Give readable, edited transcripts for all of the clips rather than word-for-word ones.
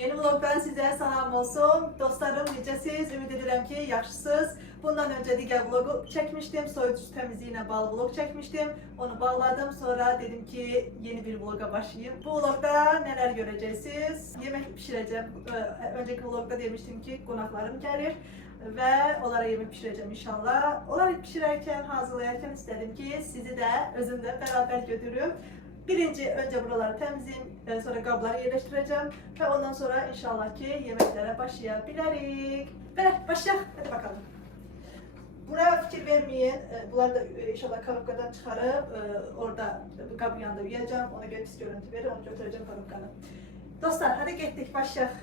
Yeni vlogdan size salam olsun. Dostlarım, necəsiz? Ümid edirəm ki, yaxşısınız. Bundan önce digər vlogu çekmiştim. Soyuducu temizliğine bağlı vlog çekmiştim. Onu bağladım. Sonra dedim ki yeni bir vloga başlayayım. Bu vlogda neler göreceksiniz? Yemek pişireceğim. Önceki vlogda demiştim ki konaklarım gelir ve onlara yemek pişireceğim inşallah. Onları pişirirken, hazırlayarken istedim ki sizi de özümle beraber götürürüm. Önce buraları temizleyeyim, sonra kabları yerleştireceğim ve ondan sonra inşallah ki yemeklere başlayabiliriz. Böyle başlayalım, hadi bakalım. Buna fikir vermeyin, bunları da inşallah karupkadan çıkarıp orada kabın yanında uyuyacağım, ona göre pis görüntü verir, onu götüreceğim karupkanı. Dostlar hadi gittik, başlayalım.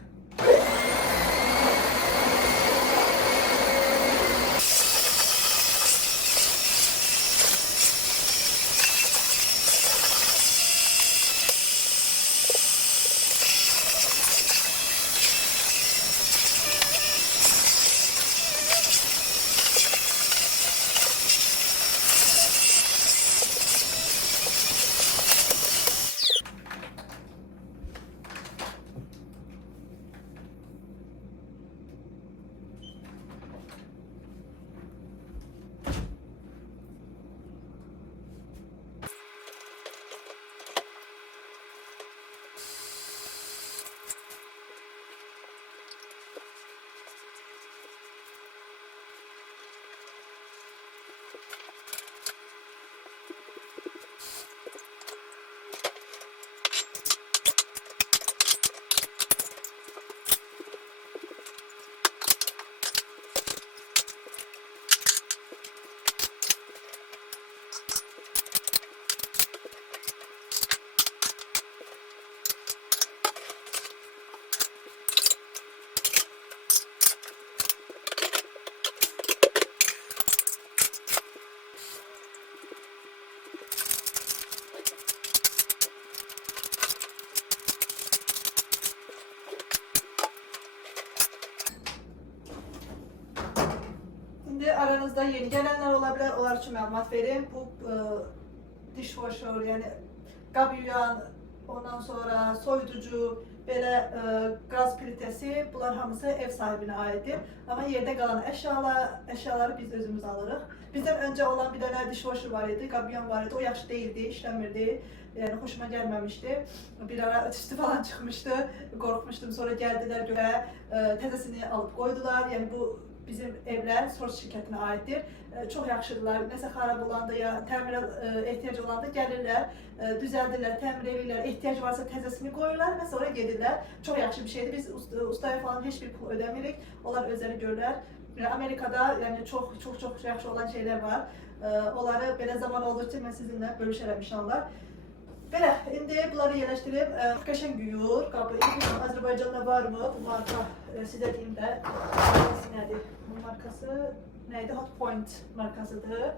Şimdi aranızda yeni gelenler olabilir, onlar için məlumat verim. Bu dishwasher, yani qab yuyan, ondan sonra soyuducu, belə qaz plitesi, bunlar hamısı ev sahibine aiddir. Ama yerde kalan eşyaları biz özümüz alırıq. Bizden önce olan bir tane dishwasher var idi, qab yuyan var idi, o yaxşı değildi, işləmirdi. Yani hoşuma gelmemişti. Bir ara ötüştü falan çıkmıştı, korkmuştum. Sonra geldiler göre tezesini alıp koydular. Yani bu bizim evler Source şirketine aittir. Çok yaxşıdırlar. Nəsə xarab olanda ya təmirə ehtiyac olanda gəlirlər, düzəldirlər, təmir edirlər, ehtiyac varsa təzəsini qoyurlar və sonra gedirlər. Çok yaxşı bir şeydir. Biz ustaya falan heç bir pul ödəmirik. Onlar özləri görürlər. Amerika'da yani çok yaxşı olan şeyler var. Onları belə zaman olduqca mən sizinlə bölüşərəm inşallah. Belə, indi bunları yerləşdirib, qəşəng güyür, qabı. Azərbaycanda var mı? Bu marka, sizə deyim də, nədir? Bu markası neydi? Hot Point markasıdır.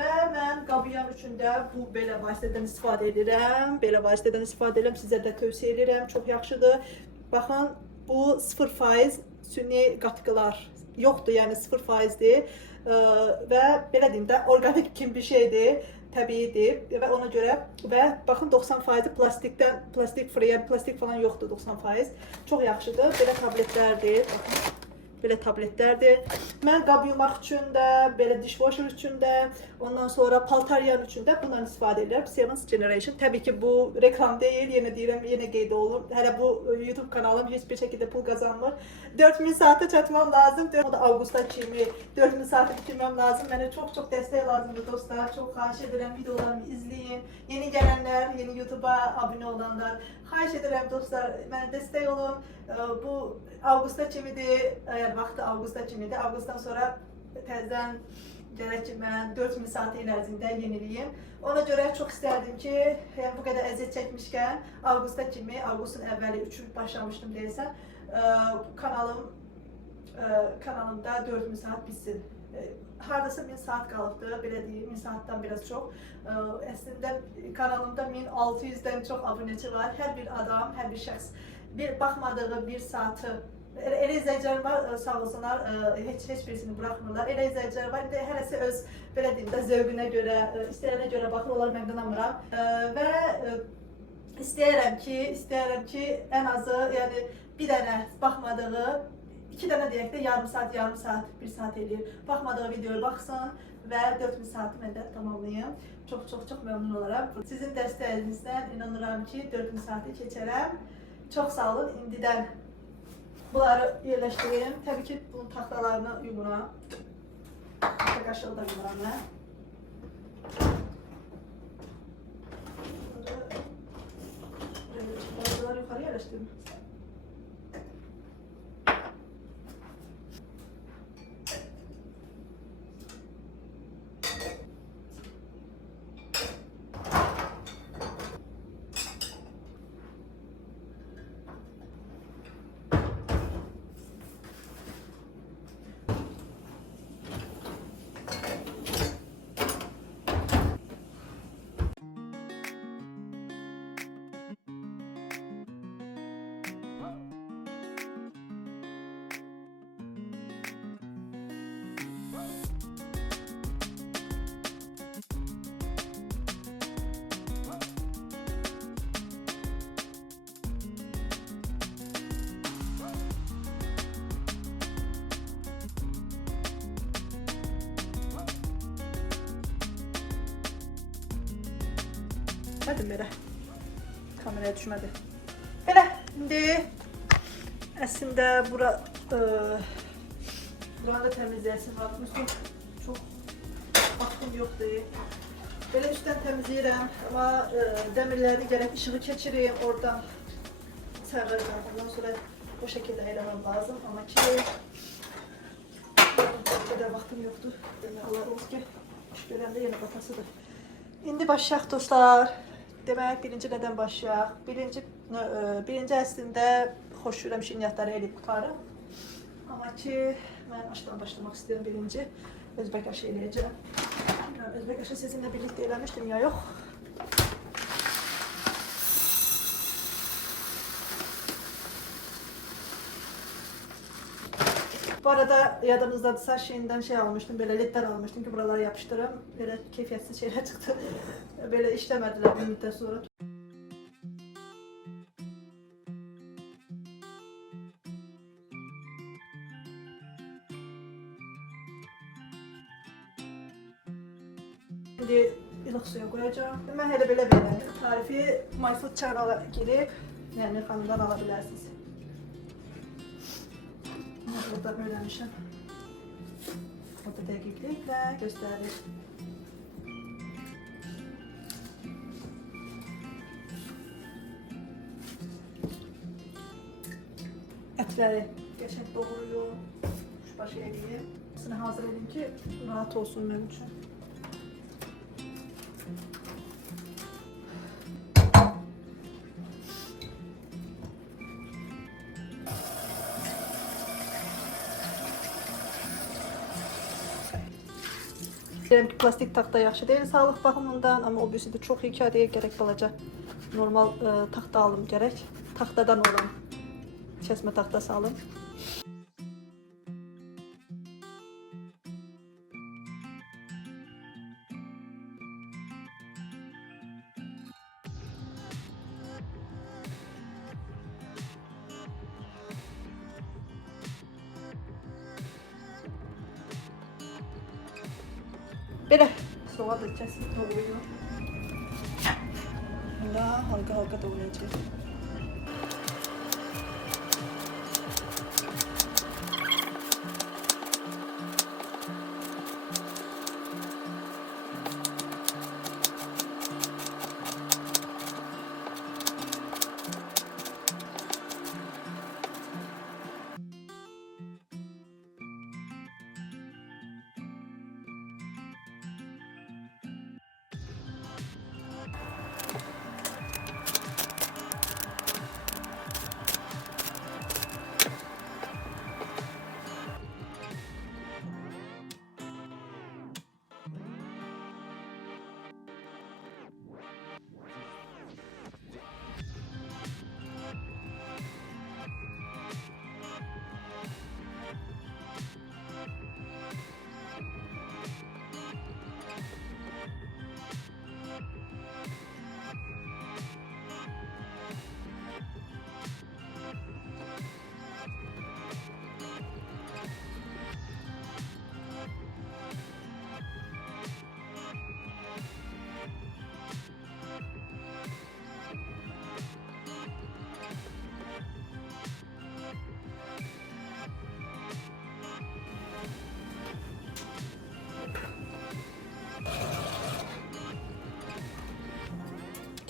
Və mən qabıyan üçün də bu belə vasitədən istifadə edirəm. Belə vasitədən istifadə edirəm, sizə də tövsiyə edirəm, çox yaxşıdır. Baxın, bu 0% sünni qatkılar yoxdur, yəni 0%dir. Və belə deyim də, organik kimi bir şeydir. Təbiidir və ona görə və baxın 90% plastik free, yəni plastik falan yoxdur 90%. Çox yaxşıdır. Belə tabletlərdir. Baxın. Belə tabletlərdir. Mən qab yumaq üçün də, belə dishwasher üçün də, ondan sonra paltaryan üçün də bundan istifadə edirəm. 7th Generation. Təbii ki bu reklam deyil. Yenə deyirəm, yenə qeyd olunur. Hələ bu YouTube kanalım heç bir şəkildə pul qazanmır. 4000 saate çatmam lazım. O da avqusta kimi 4000 saate bitirmem lazım. Mənə çox dəstək lazımdır dostlar. Çox xahiş edirəm, videolarımı izləyin. Yeni gələnlər, yeni YouTube'a abunə olanlar, xahiş edirəm dostlar, mənə dəstək olun. Bu avqusta kimidir, əgər vaxtı avqusta kimidir. Avqustdan sonra təzədən gərək ki mən 4000 saat ərzində yeniliyim. Ona görə çox istərdim ki, bu qədər əziyyət çəkmişkən avqusta kimi, avqustun əvvəli 3 başlamışdım deyəsən, kanalımda 4000 saat bitsin. Hardasa 1000 saat qalıbdı, belə deyim, 1000 saatdan biraz çox. Əslində kanalımda 1600-dən çox abunəçi var. Hər bir adam, hər bir şəxs baxmadığı bir saatı elə izləyicilərim var, sağ olsunlar, heç birisini buraxmırlar. Elə izləyicilər var, hərəsi öz, belə deyim də, zövqünə görə, istəyənə görə baxır, onları mən qınamıram. Və İstəyirəm ki, ən azı, yəni bir dənə baxmadığı, 2 dənə deyək də yarım saat, 1 saat eləyir. Baxmadığı videoya baxsın və 4000 saatı mən də tamamlayım. Çox məmnun olaram. Sizin dəstəyinizdən inanıram ki, 4000 saatı keçərəm. Çox sağ olun. İndidən bunları yerləşdirim. Təbii ki, bunun taxtalarını yumuram. Qaşığı da yumuram mən. Bunları yuxarı yerləşdirim. Düşmədim belə. Kameraya düşmədi. Belə, indi əslində buranı da təmizləyəsim var. Çox vaxtım yoxdur. Belə üstdən təmizləyirəm, amma dəmirləri gərək işığı keçirim, oradan çağırıram. Ondan sonra o şəkildə eləməm lazım. Amma ki, bu qədər vaxtım yoxdur. Demək olar olsun ki, iş görəndə yenə qatasıdır. İndi başlayaq dostlar. Demək, birinci nədən başlayaq? Birinci əslində xoş görürəm şirniyyatları eləyib qutarım. Amma ki, mən aşıdan başlamaq istəyirəm birinci. Özbək aşı eləyəcəm. Özbək aşı sizinlə birlikdə eləmişdim ya yox. Bu arada yadınızdadırsa şeyindən almışdım, belə ledlər almışdım ki, buralara yapışdırım. Belə keyfiyyətsiz şeylər çıxdı. Belə işləmədilər bir müddət sonra. İndi ilıq suya qoyacağım. Mən hələ belə verəm. Tarifi MyFood Channel-a girib, yəni xanımdan ala bilərsiniz. Burada öyrənmişəm. Orada dəqiqliklə göstərir. Ətləri qəşəng doğruyum. Kuşbaşı eləyim. Hepsini hazır edin ki, rahat olsun mənim üçün. Deyirəm ki, plastik taxta yaxşı deyil sağlıq baxımından, amma o birisi də çox hekayəyə gərək balaca normal taxta alım gərək. Taxtadan olan kəsmə taxtası alım. Belə soğan da kəsib doğrayıyorum. Bunda halqa doğrayacağım.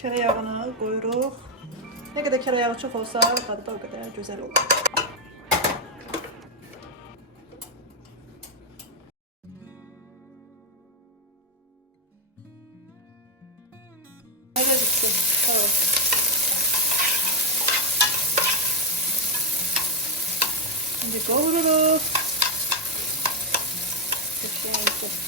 tereyağını koyuruq. Ne kadar tereyağı çok olsa tadı da o kadar güzel olur. Evet işte. Evet. Şimdi kavururuz. Pişirince.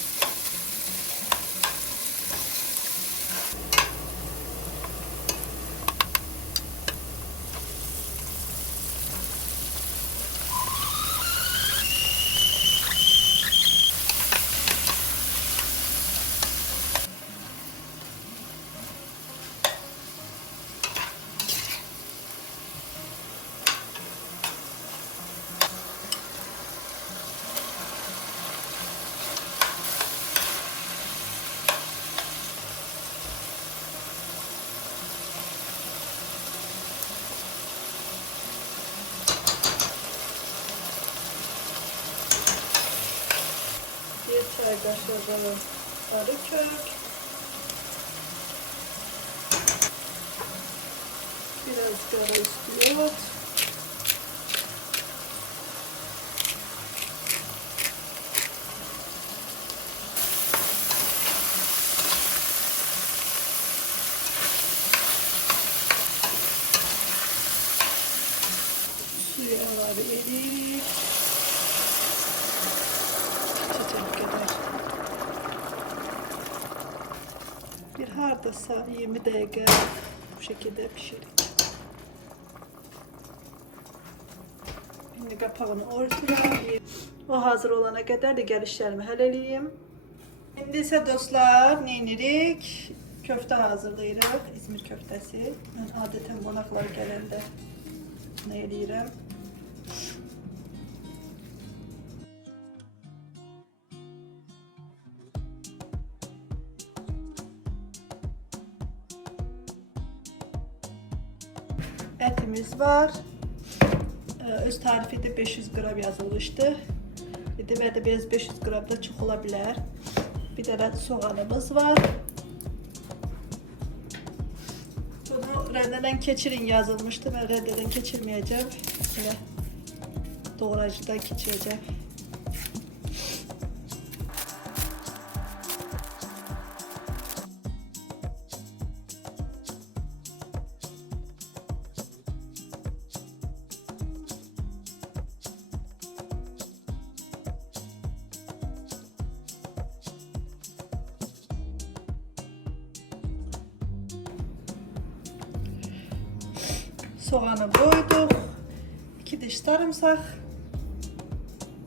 Bir çay kaşığı sarı kök. Biraz kara istiyor. Suyu ilave edip pişecek kadar. Bir hardasa 20 dakika bu şekilde pişirin. Şimdi kapağını örtürəm. O hazır olana kadar da gəlişlərimi həll eləyim. İndi isə dostlar, nə edirik? Köftə hazırlayırıq. İzmir köftəsi. Mən adətən qonaqlar gələndə nə edirəm? Etimiz var. Öz tarifinde 500 gram yazılmıştı. Deməli biraz 500 gram da çox ola bilər. Bir dənə soğanımız var. Bunu rendeden keçirin yazılmıştı. Ben rendeden keçirmeyeceğim. Böyle doğrayıcıdan keçireceğim. Soğanı koyduk. 2 diş sarımsak.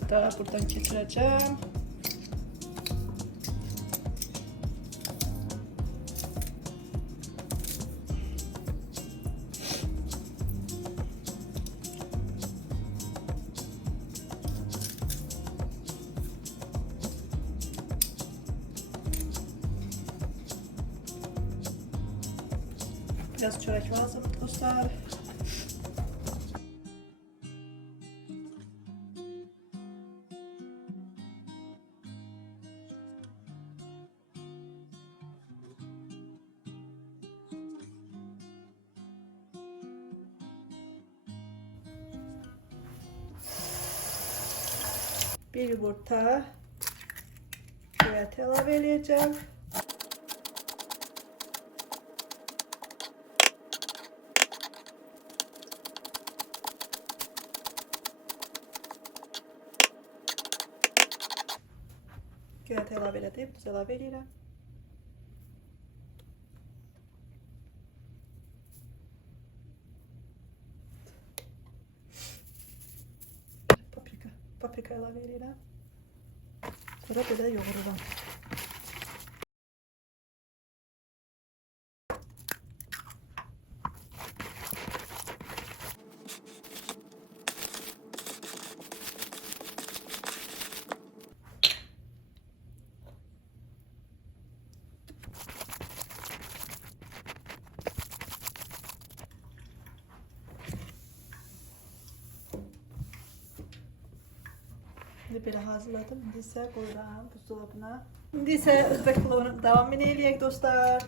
Daha buradan geçireceğim. Biraz çörek lazım dostlar. Bir yumurta ilave edeceğim. Göğete ilave edeyim, tuz ilave edeyim. Paprika ilave edeyim. Sonra böyle yoğururum. Şimdi böyle hazırladım. Şimdi ise koyuram buzdolabına. Şimdi ise Özbek pilavının devamını eləyək dostlar.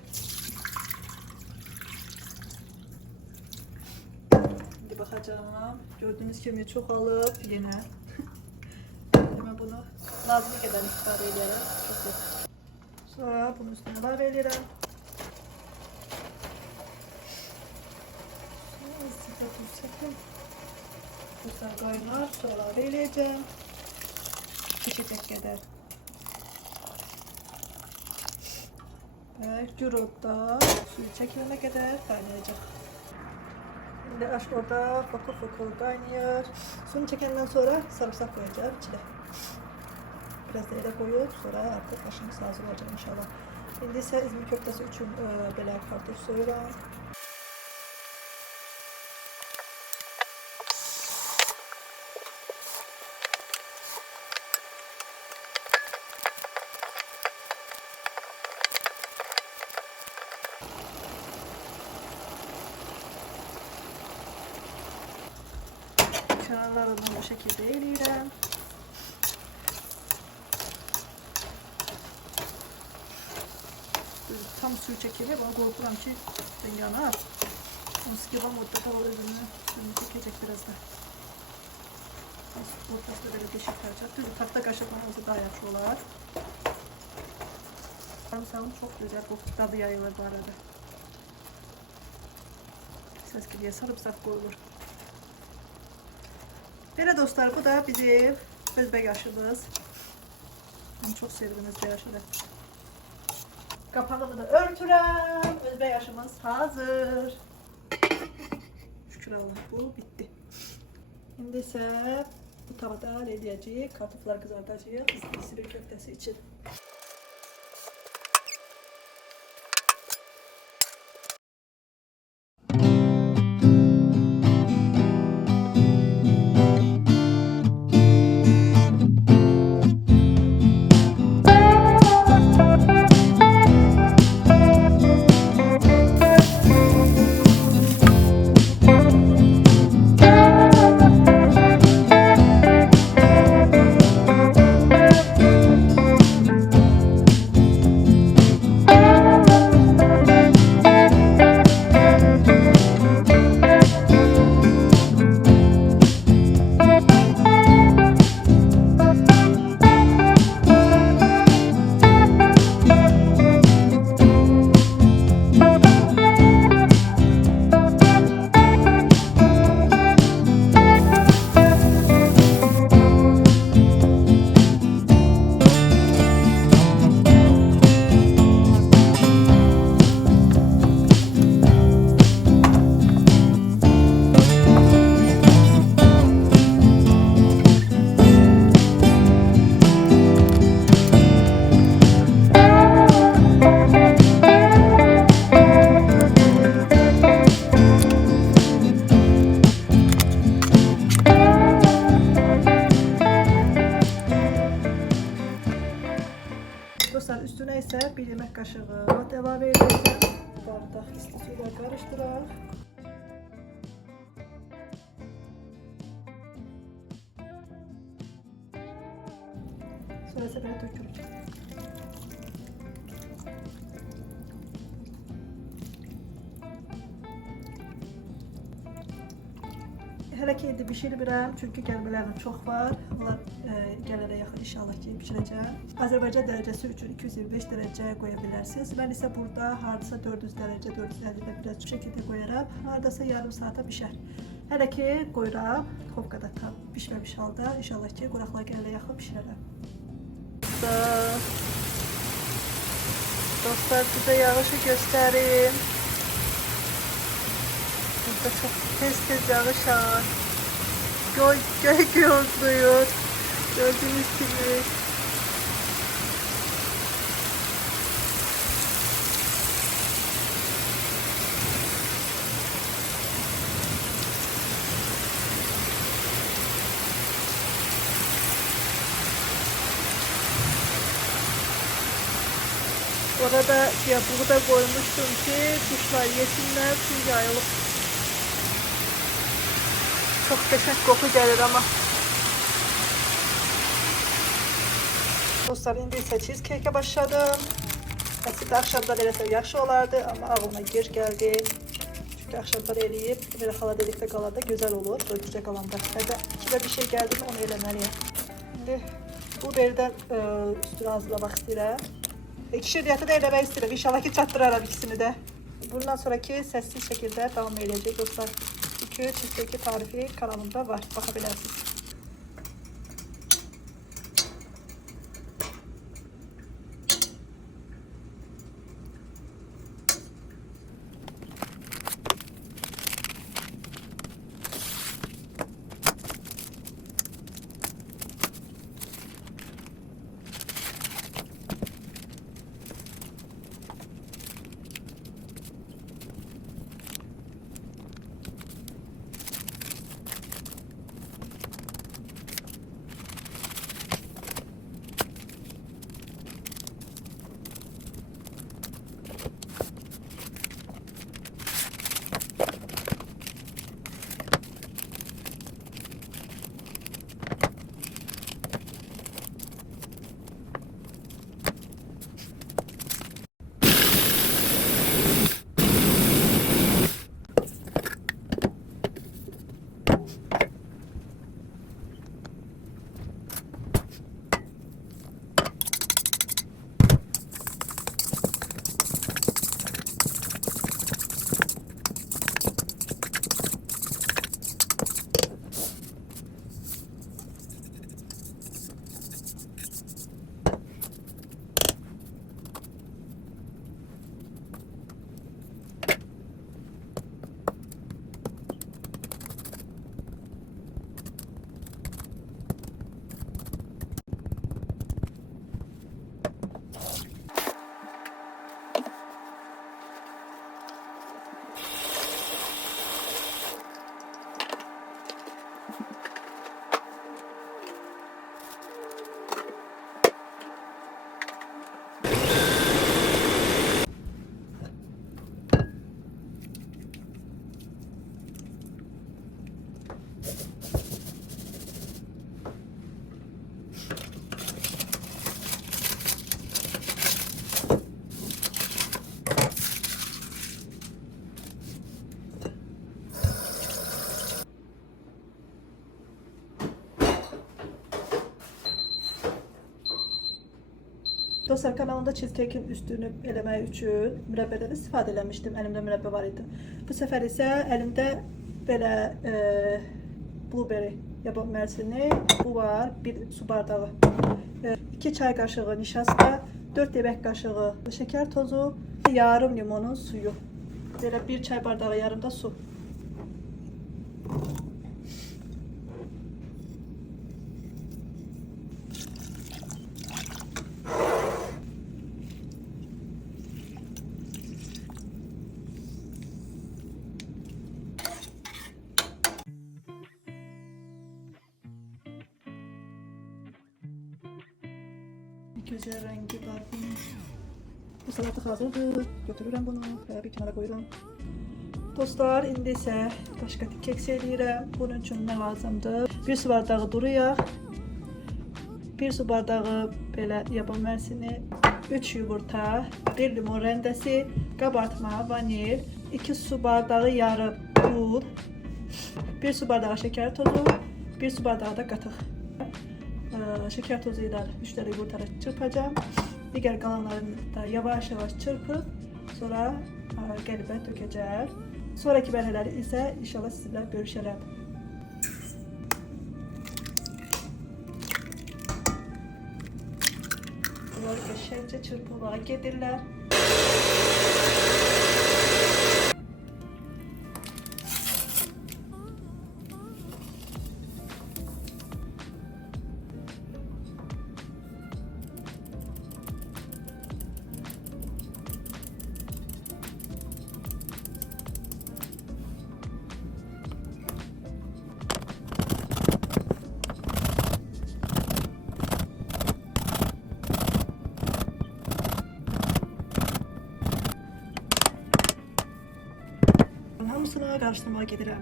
sıxacağım. Gördüğünüz kimi çoxalıb yenə. Mən bunu lazım qədər istifadə edirəm. Çox yox. Sonra bunun üstünə əlavə edirəm. Sizə tuz çəkim. Tuzlar qaynar, sonra əlavə edəcəm. Pişəcək qədər. Və gürotda suyu çəkilənə qədər qaynayacaq. Şimdi aşk orada fokur fokur kaynıyor. Suyunu çekenden sonra sarımsak koyacağım içine. Biraz da ele koyup sonra artık aşımız hazır olacak inşallah. Şimdi ise İzmir köftesi için böyle kartof soyuram. Kenarlarını bu şekilde eləyirəm. Tam suyu çəkəcək, bana qorxuram ki, yanar. Sıkıva mutlaka o özünü suyunu çəkəcək biraz da. Ortasında böyle deşik kalacaq. Düzdür, tahta qaşıqlarımızı daha yaxşı olar. Sarımsağım çok güzel, bu dadı yayılır bu arada. Ses gibi sarımsak qoyulur. Belə dostlar, bu da bizim özbək aşımız. Bunu çok sevdim özbək aşını. Kapağını da örtürəm. Özbək aşımız hazır. Şükür Allah, bu bitti. Şimdi ise bu tavada eləyəcəyik, kartoflar kızartacağıq İzmir köftəsi için. Dostlar, üstüne ise bir yemek kaşığı ot əlavə edəcəm. Bardak isti suyla karıştıraq. Sonra ise böyle dökülür. Hələ ki indi bişirmirəm, çünki gəlmələrim çox var. Onlar gələnə yaxın inşallah ki bişirəcəm. Azərbaycan dərəcəsi üçün 225 dərəcə qoya bilərsiniz. Mən isə burada hardasa 400 dərəcə, 450-də biraz bu şəkildə qoyaram. Hardasa yarım saata bişər. Hələ ki qoyuram, xovkada tam bişməmiş halda. İnşallah ki quraqlar gələnə yaxın bişirərəm. Dostlar, size yağışı göstereyim. Burada çok tez yağışar. Göy gözlüyor. Gördüğünüz gibi. Orada yapığı da koymuştum ki kuşlar yesinler, su yayılıp. Çok geçen koku gelir ama. Dostlar, indi ise cheesecake'e başladım. Aslında akşamdan eləsəm yaxşı olardı ama ağlıma gec geldi. axşamlar eləyib, belə xaladelikdə qalanda gözəl olur, gecə qalanda. Hətta kimə bir şey gəldi mi onu eləməliyəm. İndi bu berdən üstünü hazırlamaq istəyirəm. İki şirniyyatı da eləmək istəyirəm. İnşallah ki çatdıraram ikisini də. Bundan sonraki səssiz şəkildə davam edəcək. Dostlar, 2-3 cheesecake tarifi kanalımda var. Baxa bilərsiniz. Dostlar, kanalımda cheesecake'in üstünü eləmək üçün mürəbbədən istifadə eləmişdim. Əlimdə mürəbbə var idi. Bu səfər isə əlimdə belə blueberry yaban mərsini, bu var, 1 su bardağı, 2 çay qaşığı nişasta, 4 yemək qaşığı şəkər tozu, yarım limonun suyu. Belə 1 çay bardağı yarım da su. Güzel rengi var bunun. Bu salata hazırdır. Götürürəm bunu və bir kənara qoyuram. Dostlar, indi isə başqa keks eləyirəm. Bunun üçün nə lazımdır? 1 su bardağı duru yağ, 1 su bardağı belə yaban mərsini, 3 yumurta, 1 limon rəndəsi, qabartma, vanil, 2 su bardağı yarım dul, 1 su bardağı şəkər tozu, 1 su bardağı da qatıq. Şeker tozuyla 3 tane yumurtaları çırpacağım. Diğer kalanlarını da yavaş yavaş çırpıp sonra qəlibə dökəcəm. Sonraki mərhələləri isə inşallah sizinlə görüşərəm. Bunları qəşəngcə çırpmağa gedirlər. Hamısını qarışdırmağa gedirəm.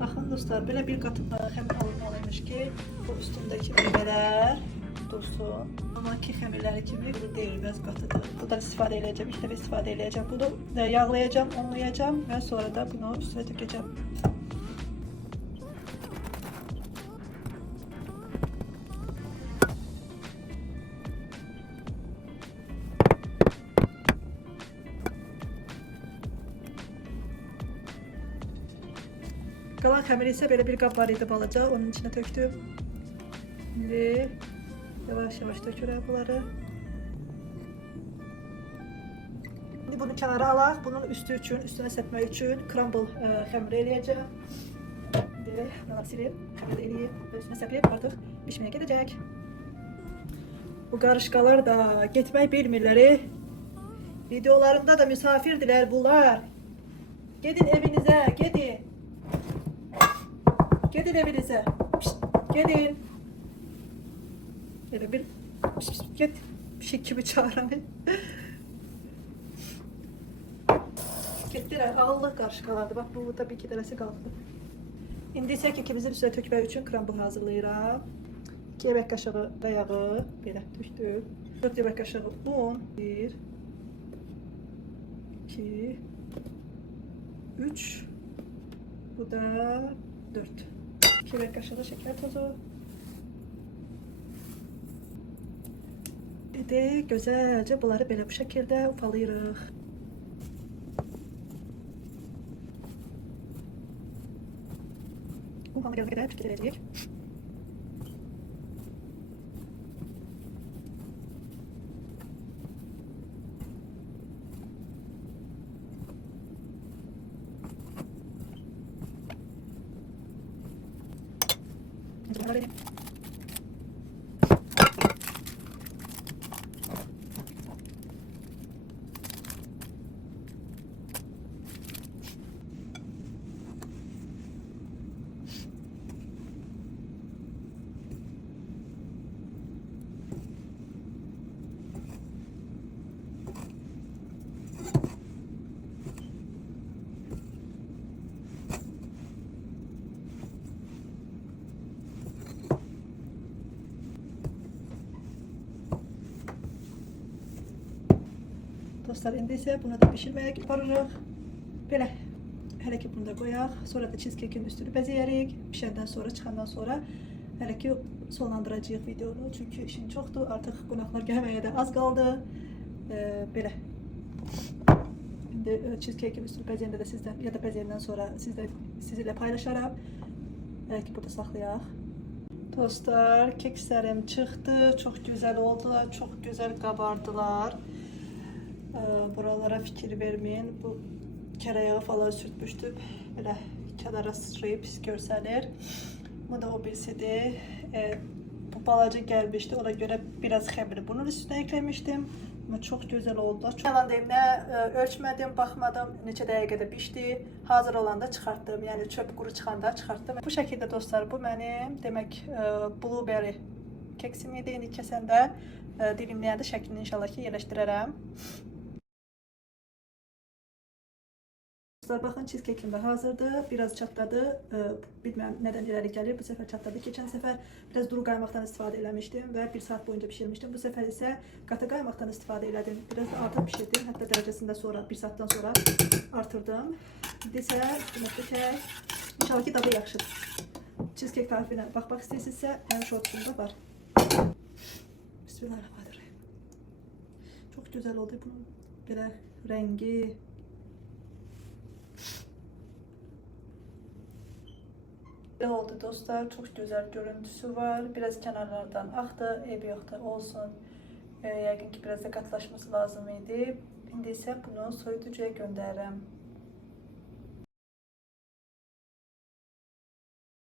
Baxın dostlar, belə bir qatıq həmin alınmalıymış ki, bu üstündəki meyvələr dursun. Normalki xəmirləri kimi bu deyil, biraz qatıdır. Bundan istifadə edəcəm, ilk dəfə istifadə edəcəm. Bunu yağlayacağım, unlayacağım və sonra da bunu üstünə tökəcəm. Qalan xəmiri isə belə bir qab var idi balaca, onun içine tökdüm. Şimdi yavaş-yavaş tökürəm bunları. Şimdi bunu kənara alaq. Bunun üstü üçün, üstünə səpmək üçün crumble xəmiri eləyəcəm. Şimdi bunu silib, xəmiri eləyib və üstünə səpib artıq bişməyə gedəcək. Bu qarışqalar da getmək bilmirlər. Videolarımda da misafirdirlər bunlar. Gedin evinizə, gedin. Gedin evinize. Pişt, gedin. Böyle bir pişt, git. Bir şey kimi çağıramayın. Getdiler. Allah qarışqalardı. Bak burada bir iki dənəsi qaldı. İndi isə kekimizin üstünə tökmək üçün crumble hazırlayıram. 2 yemək qaşığı da yağı belə tökdüm. 4 yemək qaşığı un. 1 2 3 bu da 4. 2 yemek kaşığı şeker tozu. Bir de güzelce bunları böyle bu şekilde ufalayırıq. Ufalına gelene kadar pişirəcəyik. Bunları dostlar, indi isə bunu da pişirməyə aparırıq. Belə, hələ ki bunu da qoyaq. Sonra da cheesecake'in üstünü bəzəyərik. Pişəndən sonra, çıxandan sonra hələ ki sonlandıracağıq videonu. Çünki işim çoxdur. Artıq qonaqlar gəlməyə də az qaldı. Belə. İndi cheesecake'in üstünü bəzəyəndə də sizdən, ya da bəzəyəndən sonra sizinlə paylaşaram. Hələ ki burada saxlayaq. Dostlar, kekslərim çıxdı. Çox gözəl oldular. Çox gözəl qabardılar. Buralara fikir vermeyin. Bu tereyağı falan sürtmüştüm. Böyle kenara sıçrayıp pis görsənir. Bu da o birisidir. Bu balaca gelmişti. Ona göre biraz xəmiri bunun üstüne eklemiştim. Ama çok güzel oldu. Çok yalan deyim, ne ölçmedim, bakmadım. Neçə dəqiqədə pişdi. Hazır olanda çıxartdım. Yani çöp quru çıxanda çıxartdım. Bu şekilde dostlar, bu mənim demek blueberry keksim idi. İndi kəsəndə dilimləyəndə şəklini inşallah ki yerləşdirərəm. Bakın cheesecake'im de hazırdı. Biraz çatladı. Bilmem neden ileri gelir. Bu sefer çatladı. Geçen sefer biraz duru kaymaktan istifadə eləmişdim ve 1 saat boyunca pişirmiştim. Bu sefer ise katı kaymaktan istifadə elədim. Biraz da artıq pişirdim. Hatta derecesinde sonra 1 saattan sonra artırdım. İndi isə üstünə tökək. İnşallah ki dadı yaxşıdır. Cheesecake tarifine baxmaq istəyirsinizsə, ən şortumda var. Bismillahirrahmanirrahim. Çok güzel oldu bunun belə rengi. Ne oldu dostlar? Çok güzel görüntüsü var. Biraz kenarlardan aktı. Ev yoktu olsun. Yəqin ki biraz da qatlaşması lazım idi. İndi isə bunu soyuducuya göndərirəm.